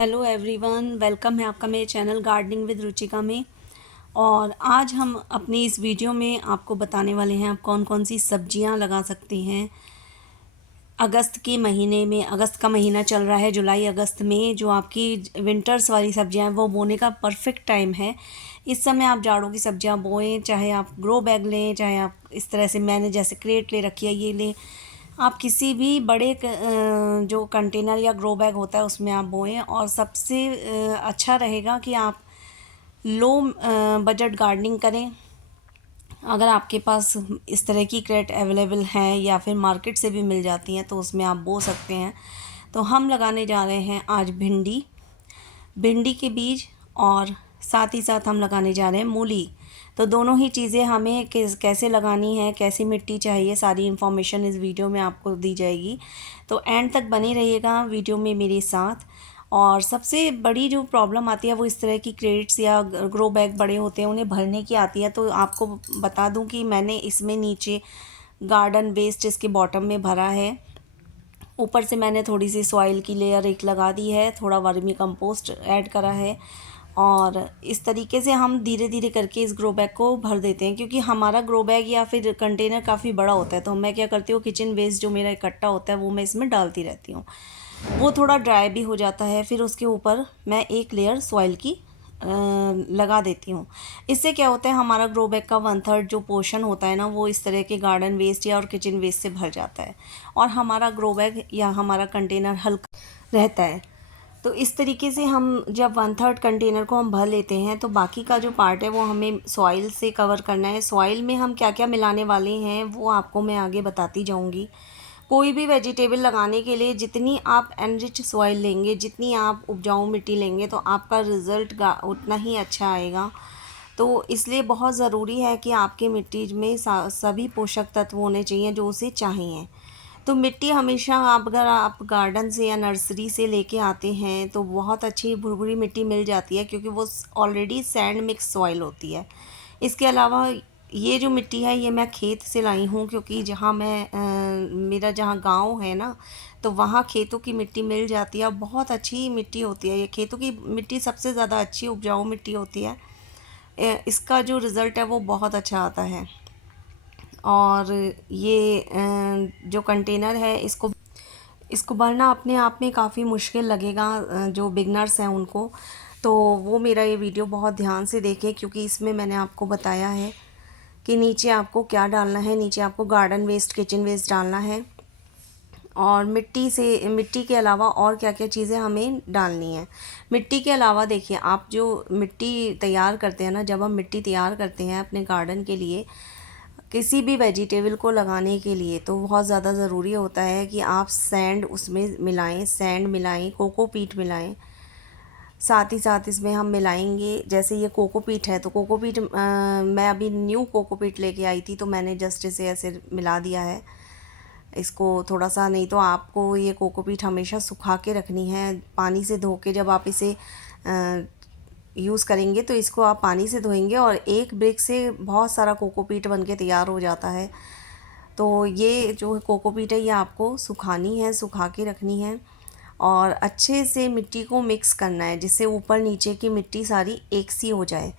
Hello everyone, welcome है आपका मेरे चैनल गार्डनिंग विद रुचिका में। और आज हम अपनी इस वीडियो में आपको बताने वाले हैं आप कौन कौन सी सब्जियां लगा सकते हैं अगस्त के महीने में। अगस्त का महीना चल रहा है, जुलाई अगस्त में जो आपकी विंटर्स वाली सब्जियां हैं वो बोने का परफेक्ट टाइम है। इस समय आप जाड़ों की सब्जियां बोएं, चाहे आप ग्रो बैग लें, चाहे आप इस तरह से मैंने जैसे क्रेट ले रखी है ये लें। आप किसी भी बड़े जो कंटेनर या ग्रो बैग होता है उसमें आप बोएं। और सबसे अच्छा रहेगा कि आप लो बजट गार्डनिंग करें। अगर आपके पास इस तरह की क्रेट अवेलेबल हैं या फिर मार्केट से भी मिल जाती हैं तो उसमें आप बो सकते हैं। तो हम लगाने जा रहे हैं आज भिंडी के बीज, और साथ ही साथ हम लगाने जा रहे हैं मूली। तो दोनों ही चीज़ें हमें कैसे लगानी है, कैसी मिट्टी चाहिए, सारी इन्फॉर्मेशन इस वीडियो में आपको दी जाएगी। तो एंड तक बने रहिएगा वीडियो में मेरे साथ। और सबसे बड़ी जो प्रॉब्लम आती है वो इस तरह की क्रेट्स या ग्रो बैग बड़े होते हैं उन्हें भरने की आती है। तो आपको बता दूं कि मैंने इसमें नीचे गार्डन वेस्ट इसके बॉटम में भरा है। ऊपर से मैंने थोड़ी सी सॉइल की लेयर एक लगा दी है, थोड़ा वर्मी कंपोस्ट ऐड करा है। और इस तरीके से हम धीरे धीरे करके इस ग्रो बैग को भर देते हैं, क्योंकि हमारा ग्रो बैग या फिर कंटेनर काफ़ी बड़ा होता है। तो मैं क्या करती हूँ, किचन वेस्ट जो मेरा इकट्ठा होता है वो मैं इसमें डालती रहती हूँ। वो थोड़ा ड्राई भी हो जाता है, फिर उसके ऊपर मैं एक लेयर सॉइल की लगा देती हूँ। इससे क्या होता है, हमारा ग्रो बैग का 1/3 जो पोर्शन होता है ना वो इस तरह के गार्डन वेस्ट या और किचन वेस्ट से भर जाता है, और हमारा ग्रो बैग या हमारा कंटेनर हल्का रहता है। तो इस तरीके से हम जब 1/3 कंटेनर को हम भर लेते हैं तो बाकी का जो पार्ट है वो हमें सॉइल से कवर करना है। सॉइल में हम क्या क्या मिलाने वाले हैं वो आपको मैं आगे बताती जाऊंगी। कोई भी वेजिटेबल लगाने के लिए जितनी आप एनरिच सॉइल लेंगे, जितनी आप उपजाऊ मिट्टी लेंगे, तो आपका रिज़ल्ट उतना ही अच्छा आएगा। तो इसलिए बहुत ज़रूरी है कि आपकी मिट्टी में सभी पोषक तत्व होने चाहिए जो उसे चाहिए। तो मिट्टी हमेशा आप अगर आप गार्डन से या नर्सरी से लेके आते हैं तो बहुत अच्छी भुरभुरी मिट्टी मिल जाती है, क्योंकि वो ऑलरेडी सैंड मिक्स सॉइल होती है। इसके अलावा ये जो मिट्टी है ये मैं खेत से लाई हूँ, क्योंकि जहाँ मेरा जहाँ गांव है ना, तो वहाँ खेतों की मिट्टी मिल जाती है। बहुत अच्छी मिट्टी होती है, ये खेतों की मिट्टी सबसे ज़्यादा अच्छी उपजाऊ मिट्टी होती है। इसका जो रिज़ल्ट है वो बहुत अच्छा आता है। और ये जो कंटेनर है इसको भरना अपने आप में काफ़ी मुश्किल लगेगा जो बिगनर्स हैं उनको। तो वो मेरा ये वीडियो बहुत ध्यान से देखें, क्योंकि इसमें मैंने आपको बताया है कि नीचे आपको क्या डालना है। नीचे आपको गार्डन वेस्ट, किचन वेस्ट डालना है, और मिट्टी के अलावा और क्या क्या चीज़ें हमें डालनी है। मिट्टी के अलावा देखिए, आप जो मिट्टी तैयार करते हैं ना, जब हम मिट्टी तैयार करते हैं अपने गार्डन के लिए किसी भी वेजिटेबल को लगाने के लिए, तो बहुत ज़्यादा ज़रूरी होता है कि आप सैंड उसमें मिलाएं, सैंड मिलाएं, कोकोपीट मिलाएं। साथ ही साथ इसमें हम मिलाएंगे, जैसे ये कोकोपीट है तो कोकोपीट मैं अभी न्यू कोकोपीट लेके आई थी तो मैंने जस्ट इसे ऐसे मिला दिया है इसको थोड़ा सा। नहीं तो आपको ये कोकोपीट हमेशा सुखा के रखनी है, पानी से धो के। जब आप इसे यूज़ करेंगे तो इसको आप पानी से धोएंगे और एक ब्रिक से बहुत सारा कोकोपीट बन के तैयार हो जाता है। तो ये जो कोकोपीट है ये आपको सुखानी है, सुखा के रखनी है, और अच्छे से मिट्टी को मिक्स करना है जिससे ऊपर नीचे की मिट्टी सारी एक सी हो जाए।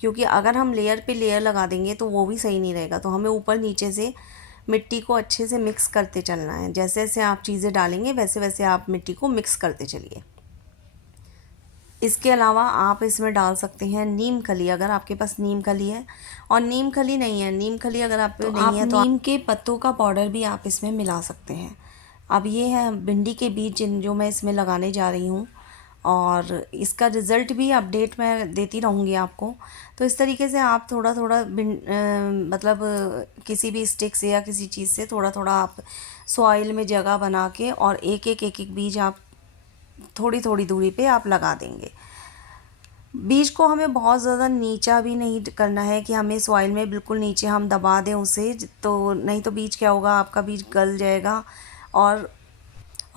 क्योंकि अगर हम लेयर पे लेयर लगा देंगे तो वो भी सही नहीं रहेगा। तो हमें ऊपर नीचे से मिट्टी को अच्छे से मिक्स करते चलना है। जैसे जैसे आप चीज़ें डालेंगे वैसे वैसे आप मिट्टी को मिक्स करते चलिए। इसके अलावा आप इसमें डाल सकते हैं नीम खली, अगर आपके पास नीम खली है। और नीम खली नहीं है, नीम खली अगर आप पे नहीं है तो नीम के पत्तों का पाउडर भी आप इसमें मिला सकते हैं। अब ये है भिंडी के बीज जो मैं इसमें लगाने जा रही हूँ, और इसका रिज़ल्ट भी अपडेट मैं देती रहूँगी आपको। तो इस तरीके से आप थोड़ा थोड़ा मतलब किसी भी स्टिक से या किसी चीज़ से थोड़ा थोड़ा आप सॉइल में जगह बना के और एक एक बीज आप थोड़ी थोड़ी दूरी पे आप लगा देंगे। बीज को हमें बहुत ज़्यादा नीचा भी नहीं करना है कि हमें सॉइल में बिल्कुल नीचे हम दबा दें उसे, तो नहीं तो बीज क्या होगा, आपका बीज गल जाएगा और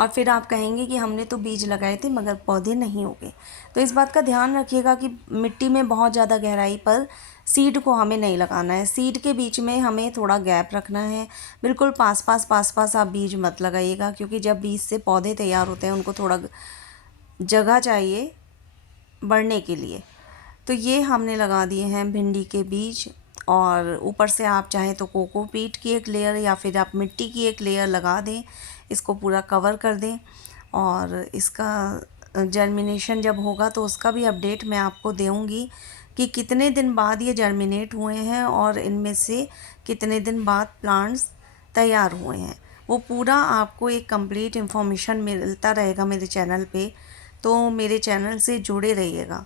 फिर आप कहेंगे कि हमने तो बीज लगाए थे मगर पौधे नहीं उगे। तो इस बात का ध्यान रखिएगा कि मिट्टी में बहुत ज़्यादा गहराई पर सीड को हमें नहीं लगाना है। सीड के बीच में हमें थोड़ा गैप रखना है। बिल्कुल पास पास आप बीज मत लगाइएगा, क्योंकि जब बीज से पौधे तैयार होते हैं उनको थोड़ा जगह चाहिए बढ़ने के लिए। तो ये हमने लगा दिए हैं भिंडी के बीज, और ऊपर से आप चाहें तो कोकोपीट की एक लेयर या फिर आप मिट्टी की एक लेयर लगा दें, इसको पूरा कवर कर दें। और इसका जर्मिनेशन जब होगा तो उसका भी अपडेट मैं आपको दूँगी कि कितने दिन बाद ये जर्मिनेट हुए हैं और इनमें से कितने दिन बाद प्लांट्स तैयार हुए हैं। वो पूरा आपको एक कंप्लीट इन्फॉर्मेशन मिलता रहेगा मेरे चैनल पे, तो मेरे चैनल से जुड़े रहिएगा।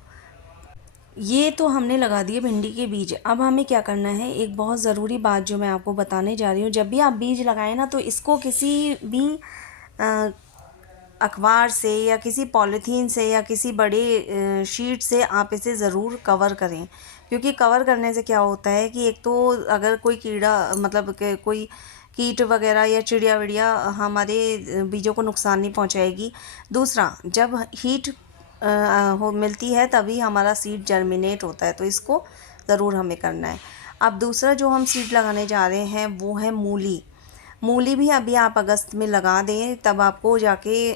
ये तो हमने लगा दिए भिंडी के बीज। अब हमें क्या करना है, एक बहुत ज़रूरी बात जो मैं आपको बताने जा रही हूँ। जब भी आप बीज लगाएं ना, तो इसको किसी भी अखबार से या किसी पॉलीथीन से या किसी बड़े शीट से आप इसे ज़रूर कवर करें। क्योंकि कवर करने से क्या होता है कि एक तो अगर कोई कीड़ा मतलब कि कोई कीट वगैरह या चिड़िया विड़िया हमारे बीजों को नुकसान नहीं पहुंचाएगी। दूसरा, जब हीट मिलती है तभी हमारा सीड जर्मिनेट होता है, तो इसको ज़रूर हमें करना है। अब दूसरा जो हम सीड लगाने जा रहे हैं वो है मूली। मूली भी अभी आप अगस्त में लगा दें, तब आपको जाके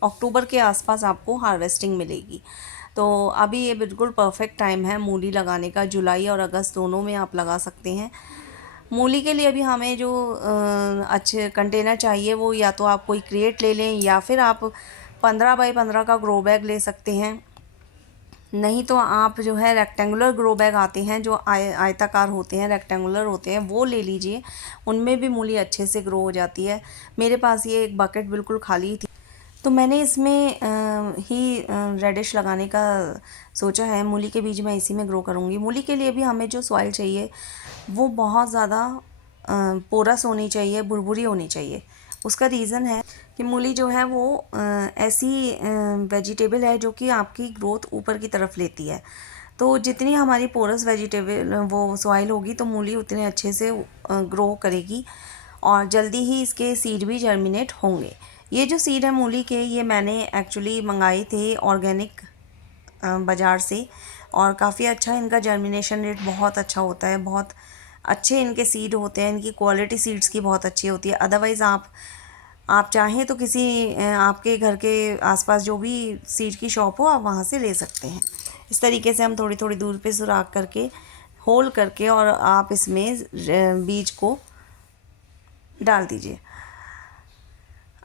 अक्टूबर के आसपास आपको हार्वेस्टिंग मिलेगी। तो अभी ये बिल्कुल परफेक्ट टाइम है मूली लगाने का। जुलाई और अगस्त दोनों में आप लगा सकते हैं। मूली के लिए भी हमें जो अच्छे कंटेनर चाहिए, वो या तो आप कोई क्रेट ले लें या फिर आप 15 बाई 15 का ग्रो बैग ले सकते हैं। नहीं तो आप जो है रेक्टेंगुलर ग्रो बैग आते हैं जो आयताकार होते हैं, रेक्टेंगुलर होते हैं, वो ले लीजिए। उनमें भी मूली अच्छे से ग्रो हो जाती है। मेरे पास ये एक बकेट बिल्कुल खाली थी, तो मैंने इसमें ही रेडिश लगाने का सोचा है। मूली के बीज मैं इसी में ग्रो करूँगी। मूली के लिए भी हमें जो सॉइल चाहिए वो बहुत ज़्यादा पोरस होनी चाहिए, भुरभुरी होनी चाहिए। उसका रीज़न है कि मूली जो है वो ऐसी वेजिटेबल है जो कि आपकी ग्रोथ ऊपर की तरफ लेती है। तो जितनी हमारी पोरस वेजिटेबल वो सॉइल होगी तो मूली उतने अच्छे से ग्रो करेगी और जल्दी ही इसके सीड भी जर्मिनेट होंगे। ये जो सीड है मूली के, ये मैंने एक्चुअली मंगाए थे ऑर्गेनिक बाज़ार से, और काफ़ी अच्छा इनका जर्मिनेशन रेट बहुत अच्छा होता है। बहुत अच्छे इनके सीड होते हैं, इनकी क्वालिटी सीड्स की बहुत अच्छी होती है। अदरवाइज़ आप चाहें तो किसी आपके घर के आसपास जो भी सीड की शॉप हो, आप वहाँ से ले सकते हैं। इस तरीके से हम थोड़ी थोड़ी दूर पे सुराख करके, होल करके, और आप इसमें बीज को डाल दीजिए।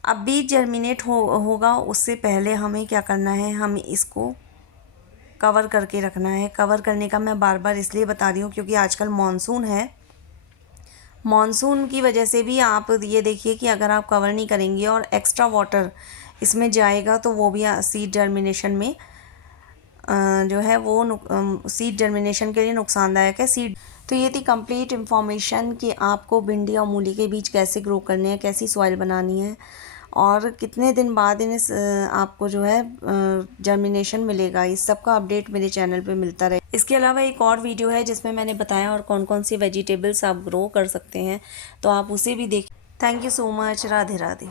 अब बीज जर्मिनेट होगा उससे पहले हमें क्या करना है, हमें इसको कवर करके रखना है। कवर करने का मैं बार बार इसलिए बता रही हूँ क्योंकि आजकल मॉनसून है। मॉनसून की वजह से भी आप ये देखिए कि अगर आप कवर नहीं करेंगे और एक्स्ट्रा वाटर इसमें जाएगा तो वो भी सीड जर्मिनेशन में जो है वो सीड जर्मिनेशन के लिए नुकसानदायक है। सीड तो ये थी कंप्लीट इन्फॉर्मेशन कि आपको भिंडी और मूली के बीज कैसे ग्रो करने हैं, कैसी सॉइल बनानी है और कितने दिन बाद आपको जो है जर्मिनेशन मिलेगा। इस सब का अपडेट मेरे चैनल पे मिलता रहे। इसके अलावा एक और वीडियो है जिसमें मैंने बताया और कौन कौन सी वेजिटेबल्स आप ग्रो कर सकते हैं, तो आप उसे भी देखें। Thank you so much. Radhe Radhe.